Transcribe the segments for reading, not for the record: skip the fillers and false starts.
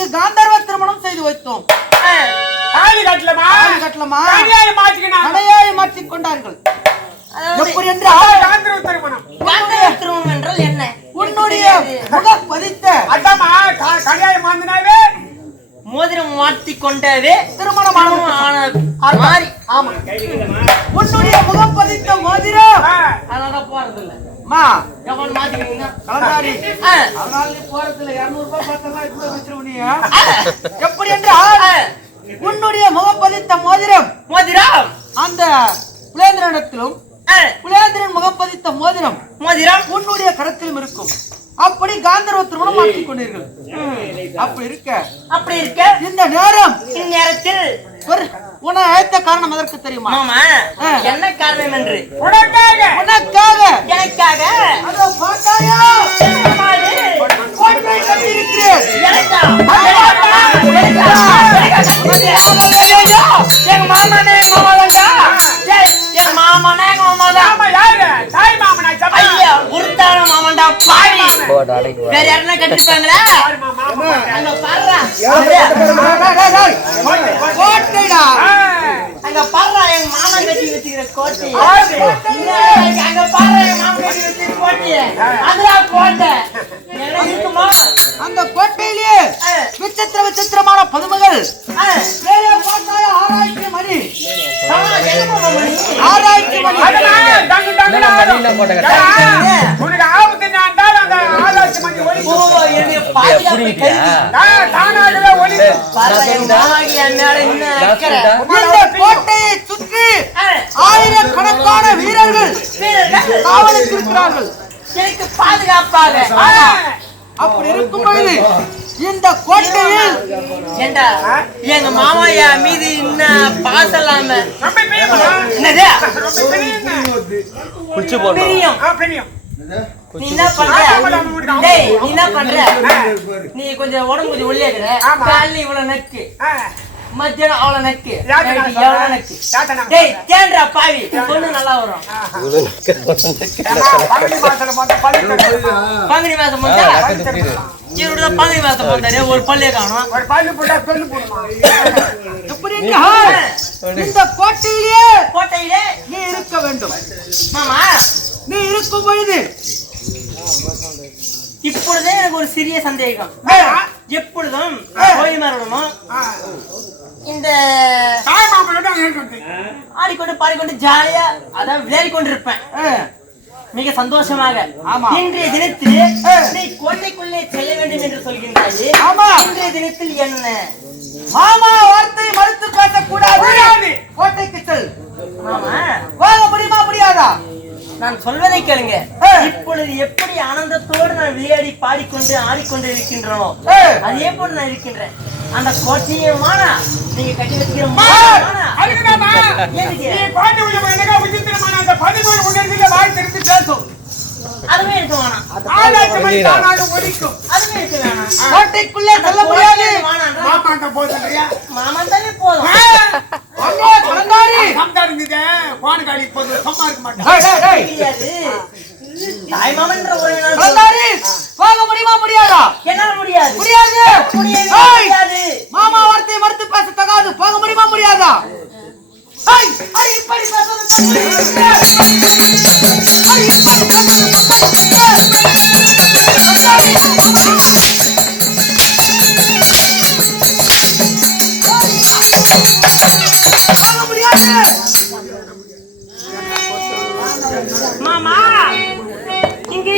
உனக்கு காந்தர்வ திருமணம் செய்து வைத்தோம். கடையாய் மாற்றிக் கொண்டார்கள். எப்படி என்றால் காந்தர்வ திருமணம் என்றால் என்ன? உன்னுடைய முகம் பதித்த கடையாய் மாந்தினாவே மோதிரம் மாற்றி கொண்டவே திருமணம் மாறி. ஆமா, உன்னுடைய முகம் பதித்த மோதிரம் அதனால போறது இல்ல. எவன் மாத்திக்கிறீங்க கலந்தாரி, அதனால நீ போறதுல 200 ரூபாய் பார்த்தா இப்ப வச்சிருவீங்க. எப்படி என்றால் உன்னுடைய முகம் பதித்த மோதிரம் அந்த புலேந்திரனிடத்திலும் புலேந்திரன் முகம் பதித்த மோதிரம் உன்னுடைய கரத்திலும் இருக்கும். அப்படி காந்தர்வ திருமணம் மாற்றிக் கொண்டீர்கள். அப்படி இருக்க இந்த நேரத்தில் உன்னை அழைத்த காரணம் எதற்கு தெரியுமா? என்ன காரணம் என்று? உனக்காக எனக்காக அதோ பார்த்தாயா கோட்டை கட்டியிருக்கிறேன். எங்க மாமனே உருத்தான மாமன்டா பாடி. வேற யாருன்னா கட்டிருப்பாங்களா? அங்க பாடுறா கோட்டைடா, அங்க பாடுறா எங்க மாமன் கட்டி வச்சுக்கிற கோட்டை. அங்க பாடுறா எங்க மாமன் கட்டி வச்சுக்கிற கோட்டை. அதுதான் கோட்டை இருக்குமா? அந்த கோட்டையிலே விசித்திரமான பதுமைகள். ஆராய்ச்சி மணி கோட்டையை சுற்றி ஆயிரக்கணக்கான வீரர்கள் காவலுக்கு இருக்கிறார்கள், எனக்கு பாதுகாப்பாக. அப்படி இருக்கும் பொழுது இந்த கோட்டையில் எங்க மாமா மீது இன்னும் பாசலாம நீ கொஞ்சம் உடம்பு கொஞ்சம் ஒல்லியாக்குற. காலைல இவ்வளவு நக்கு, மத்தியானம் அவ்வளவு நக்கு, எவ்வளவு நக்கு. டேய் தேன்றா பாவி, பொண்ணு நல்லா வரும். பங்குனி மாசம் வந்தா இவருதான் பங்குனி மாசம் வந்தாரு. ஒரு பள்ளியை காணும். இந்த கோட்டையிலே நீ இருக்க வேண்டும். மாமா நீ இருக்கும் பொழுது இப்பொழுதே எனக்கு ஒரு சிறிய சந்தேகம். எப்பொழுதும் கோயிமாரோடனும் இந்த ஆடிக்கொண்டு பாடிக்கொண்டு ஜாலியா அதான் விளையாடி கொண்டிருப்பேன் மிக சந்தோஷமாக. இன்றைய தினத்தில் நீ கோட்டைக்குள்ளே செல்ல வேண்டும் என்று சொல்கின்றாயே. இன்றைய தினத்தில் என்ன மாமா வார்த்தை மறுத்து பேசக்கூடாது. கோட்டைக்கு செல். மாமா வாங்க முடியுமா முடியாதா? நான் சொல்வதை கேளுங்க. இப்பொழுது எப்படி ஆனந்தத்தோடு நான் விளையாடி பாடிக்கொண்டு ஆடிக்கொண்டு இருக்கின்றனோ அதே போல நான் இருக்கின்றேன். அந்த கோட்டையை மானா நீங்க கட்டி வச்சுக்கிற அதுவே இருக்க வேணாம். அதுவே இருக்க வேணாம். கோட்டைக்குள்ளே செல்ல முடியாது. மாமன் தானே போதும். தாய் மாமன்ற போக முடியுமா முடியாதா? என்னால முடியாது. முடியாது. மாமா வார்த்தையை மறுத்து பேச தகாது. போக முடியுமா முடியாதா? மாமா இங்க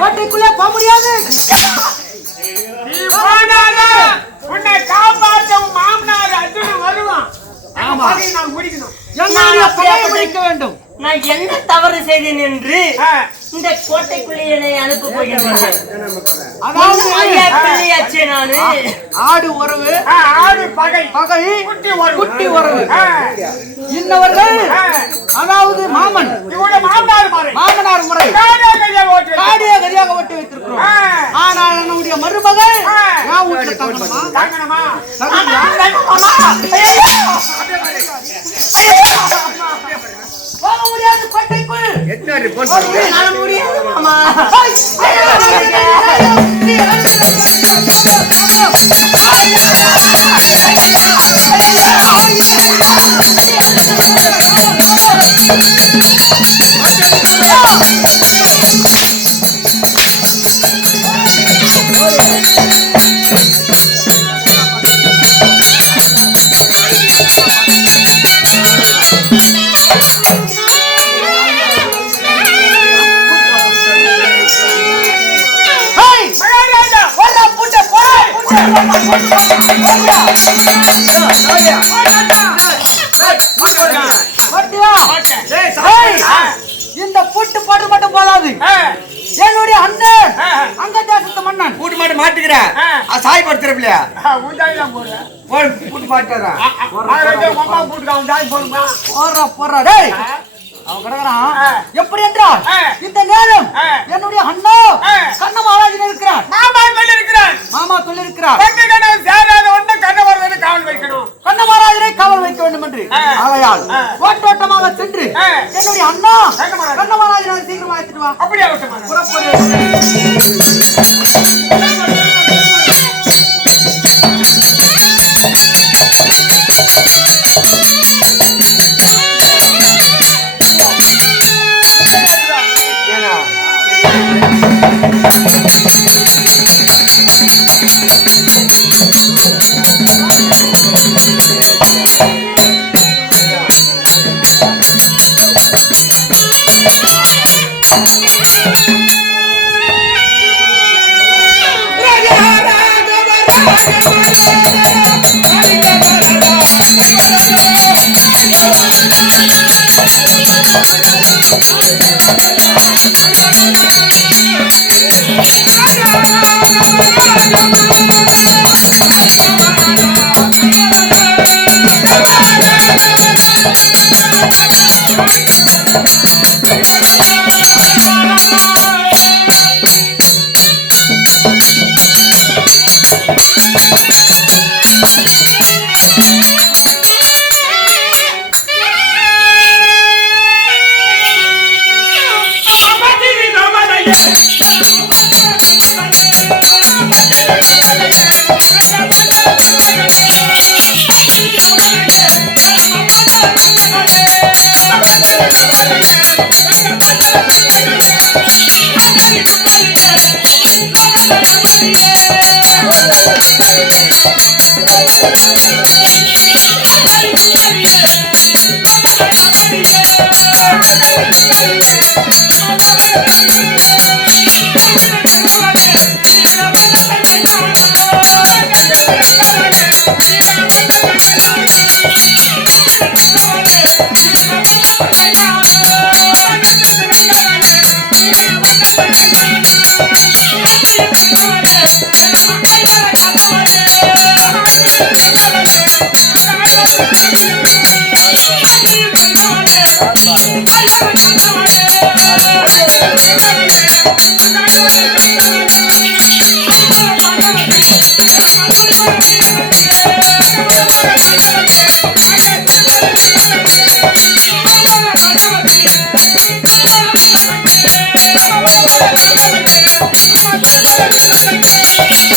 கோட்டைக்குள்ளே போக முடியாது. உன்னை காப்பாற்ற மாமனார் அர்ஜுனன் வருவான். நான் முடிக்கணும். முடிக்க வேண்டும். நான் என்ன தவறு செய்தேன் என்று இந்த கோட்டைக்குள்ளே என்னை அனுப்ப போகின்றேன். ஆடு உறவு, ஆடு பகை, பகை குட்டி உறவு. இன்னவர்கள் அதாவது மாமன் மாமனார் முறை காடிய கதியாக ஓட்டி வைத்திருக்கிறோம். ஆனால் நம்முடைய மருமகள் போக முடியாது கோட்டைக்குள். முடியாது மாமா. இந்த பூட்டு பாட்டு மட்டும் போதாது. என்னுடைய அண்ணன் அங்க தேசத்து மன்னன் பூட்டு மாட்டு மாட்டுக்கிற சாய் படுத்துறப்பில்லையா பூட்டு மாட்டாரா போடுறா டேய் அவன் கிடக்குறான். எப்படி என்றால் இந்த நேரம் என்னுடைய அண்ணா கண்ண மகாராஜன் இருக்கிறார். மாமா சொல்லிருக்கிறார் கண்ண மகாராஜனை காவல் வைக்க வேண்டும் என்று. ஆகையால் ஓட்டோட்டமாக சென்று என்னுடைய அண்ணா கண்ண மகாராஜனை சீக்கிரமா எடுத்துட்டு வா. அப்படியே Thank you.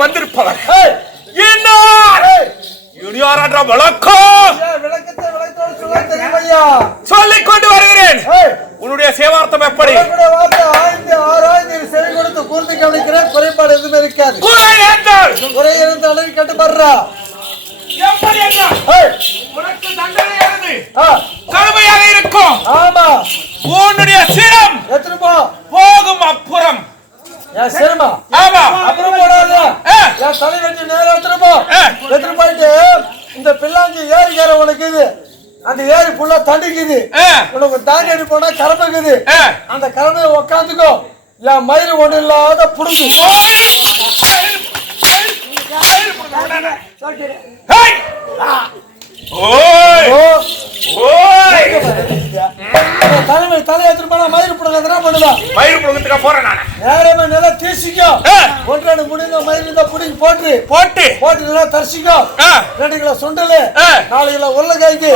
வந்திருப்பவர் சொல்லிக் கொண்டு வருகிறேன். உன்னுடைய சேவார்த்தம் எப்படி? குறைபாடு எதுவுமே இருக்காது. குறை இருந்தாலும் கேட்டு பாடுறா. எப்படி உனக்கு தண்டனையானது கடுமையாக இருக்கும். ஆமா, உன்னுடைய சிரம் எத்தனை போகும் அப்புறம் சிரமா. ஆமா, அப்புறம் போடாத. என் தலை வெட்டி நேரம் எடுத்துட்டு போயிட்டு இந்த பிள்ளாஞ்சி ஏரிக்கிற உனக்கு இது அந்த ஏரி ஃபுல்லா தண்டிக்குது. உனக்கு தாண்டி அடி போனா கரம்புக்குது. அந்த கரம்பை உக்காந்துக்கோ. என் மயில் ஒண்ணு இல்லாத புடுங்கு. தலை எடுத்துட்டு போனா மயில் புடுங்க பண்ணுதான். மயில் புடுங்கிறதுக்கு போறேன் நான். நேரமே நல்லா தீசிக்கோ. ஒன்றாடு முடிந்த மயில் தான் புடுங்கி போட்டு நல்லா தரிசிக்கோ. 2 கிலோ சுண்டலு, 4 கிலோ உருளைக்காய்க்கு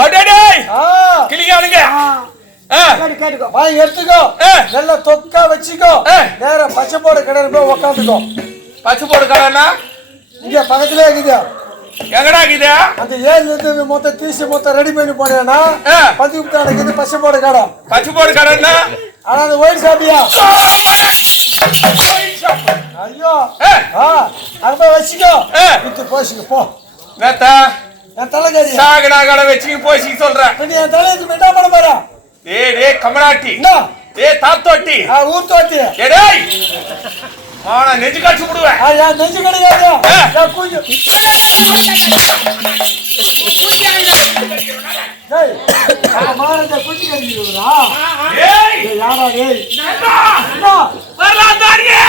கிளியாளுங்க வாங்கி எடுத்துக்கோ. நல்லா தொக்கா வச்சுக்கோ. நேரம் பச்சை போட கடை போய் உக்காந்துக்கோ. பச்சை போடு கடைன்னா இங்க பக்கத்துல இருக்குது. எங்கடா இருக்குது? அந்த ஏழு இருந்து மொத்தம் தீசி மொத்தம் ரெடி பண்ணி போனேன்னா 10 நடக்குது பச்சை போட கடை. பச்சை போடு கடைன்னா ஆனா அந்த ஒயிட் சாப்பியா? ஐயோ, அங்க போய் வச்சுக்கோ. வித்து போச்சுங்க போ. என் தலைக்காரி சாகடா கடை வச்சுக்க போச்சு சொல்றேன். என் தலைக்கு என்ன பண்ண போற? டேய் கமலாட்டி, டேய் தாத்தோட்டி, ஊர் தோட்டி, டேய் ஆனா நெஞ்சு காட்சி விடுவேன். நெஞ்சு கிடையாது. மாறத குட்டி கடிக்கிறா. யாரா வரலாம் தாடியே.